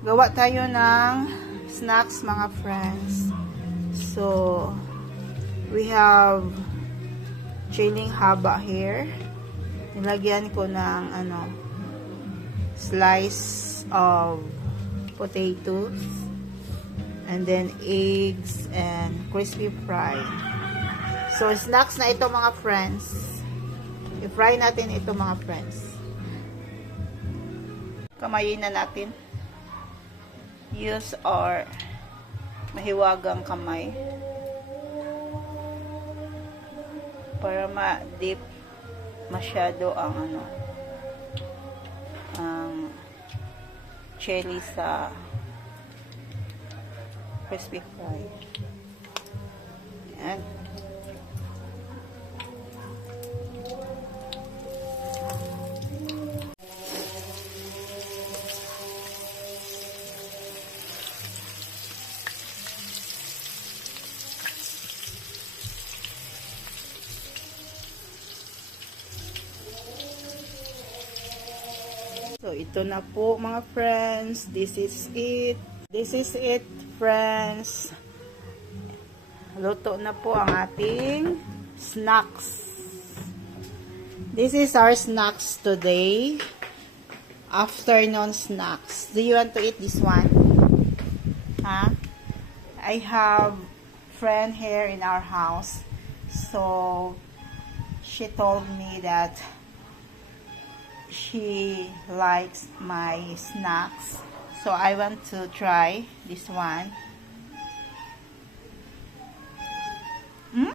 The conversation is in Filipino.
Gawa tayo ng snacks, mga friends. So, we have chilling haba here. Nilagyan ko ng slice of potatoes and then eggs and crispy fry. So, snacks na ito, mga friends. I-fry natin ito, mga friends. Kamayin na natin. Use our mahiwagang kamay para ma-dip masyado ang ang chili sa crispy fry. Yan. So, ito na po, mga friends. This is it. This is it, friends. Luto na po ang ating snacks. This is our snacks today. Afternoon snacks. Do you want to eat this one? Huh? I have friend here in our house. So, she told me that she likes my snacks, so I want to try this one.